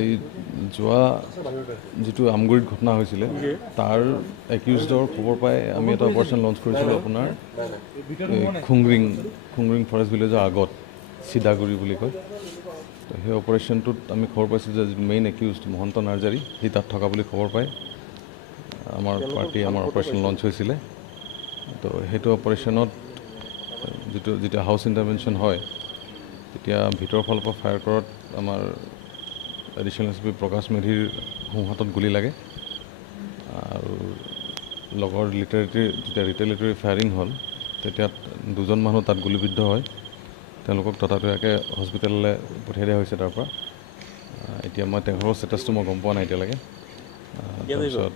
এই যোৱা যিটো আমগুৰিত ঘটনা হৈছিলে তাৰ একিউজডৰ খবৰ পাই আমি এটা অপাৰেশ্যন লঞ্চ কৰিছিলোঁ আপোনাৰ খুংৰিং ফৰেষ্ট ভিলেজৰ আগত চিদাগুৰি বুলি কয়। তো সেই অপাৰেশ্যনটোত আমি খবৰ পাইছোঁ যে যিটো মেইন একিউজড মহন্ত নাৰ্জাৰী সি তাত থকা বুলি খবৰ পাই আমাৰ অপাৰেশ্যন লঞ্চ হৈছিলে। তো সেইটো অপাৰেশ্যনত যেতিয়া হাউচ ইণ্টাৰভেনশ্যন হয় তেতিয়া ভিতৰৰ ফালৰ পৰা ফায়াৰ কৰাত আমাৰ এডিশ্যনেল এছ পি প্ৰকাশ মেধিৰ সোঁহাতত গুলি লাগে আৰু লগৰ যেতিয়া ৰিটেলিটৰী ফায়াৰিং হ'ল তেতিয়া দুজন মানুহ তাত গুলিবিদ্ধ হয়। তেওঁলোকক ততাতৈয়াকৈ হস্পিটেললৈ পঠিয়াই দিয়া হৈছে তাৰপৰা। এতিয়া মই তেওঁলোকৰ ষ্টেটাছটো মই গম পোৱা নাই এতিয়ালৈকে। তাৰপিছত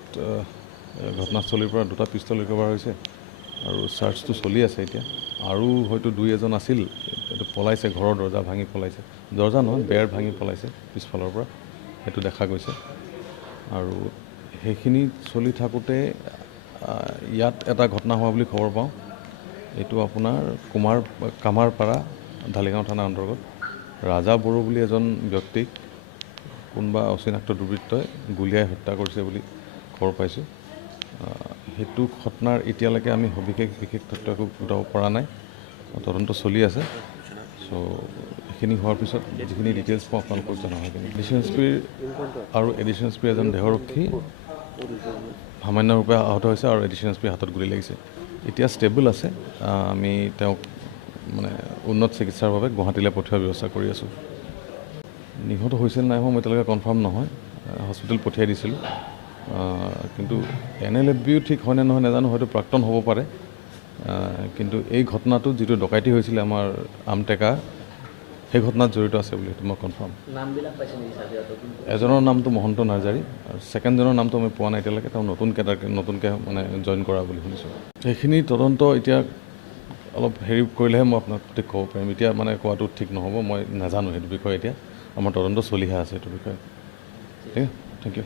ঘটনাস্থলীৰ পৰা 2টা পিষ্টল ৰিকভাৰ হৈছে আৰু চাৰ্চটো চলি আছে এতিয়া। আৰু হয়তো 2-এজন আছিল, এইটো পলাইছে, ঘৰৰ দৰ্জা ভাঙি পলাইছে, দৰ্জা নহয় বেৰ ভাঙি পলাইছে পিছফালৰ পৰা, সেইটো দেখা গৈছে। আৰু সেইখিনি চলি থাকোঁতে ইয়াত এটা ঘটনা হোৱা বুলি খবৰ পাওঁ। এইটো আপোনাৰ কামাৰপাৰা ঢালিগাঁও থানাৰ অন্তৰ্গত ৰাজা বড়ো বুলি এজন ব্যক্তিক কোনোবা অচিনাক্ত দুৰ্বৃত্তই গুলীয়াই হত্যা কৰিছে বুলি খবৰ পাইছোঁ। সেইটো ঘটনাৰ এতিয়ালৈকে আমি বিশেষ তথ্য একো গোটাব পৰা নাই, তদন্ত চলি আছে। চ' এইখিনি হোৱাৰ পিছত যিখিনি ডিটেইলছ পাওঁ আপোনালোকক জনোৱা হয়। এডিশ্যনেল এছ পিৰ আৰু এডিশ্যনেল এছ পিৰ এজন দেহৰক্ষী সামান্যৰূপে আহত হৈছে আৰু এডিশ্যনেল এছ পিৰ হাতত গুলি লাগিছে। এতিয়া ষ্টেবল আছে, আমি তেওঁক মানে উন্নত চিকিৎসাৰ বাবে গুৱাহাটীলৈ পঠিওৱাৰ ব্যৱস্থা কৰি আছোঁ। নিহত হৈছিল নাই হোৱা মই এতিয়ালৈকে কনফাৰ্ম নহয়, হস্পিটেল পঠিয়াই দিছিলোঁ। কিন্তু NLFBও ঠিক হয়নে নহয় নাজানো, হয়তো প্ৰাক্তন হ'ব পাৰে। কিন্তু এই ঘটনাটোত যিটো ডকাইতি হৈছিলে আমাৰ আমটেকা, সেই ঘটনাত জড়িত আছে বুলি সেইটো মই কনফাৰ্ম। এজনৰ নামটো মহন্ত নাৰ্জাৰী আৰু ছেকেণ্ডজনৰ নামটো আমি পোৱা নাই এতিয়ালৈকে। তেওঁ নতুনকৈ মানে জইন কৰা বুলি শুনিছোঁ। সেইখিনি তদন্ত এতিয়া অলপ কৰিলেহে মই আপোনাক সঠিক ক'ব পাৰিম। এতিয়া মানে কোৱাটো ঠিক নহ'ব, মই নাজানো সেইটো বিষয়ে। এতিয়া আমাৰ তদন্ত চলিহে আছে সেইটো বিষয়ে। ঠিক আছে, থেংক ইউ।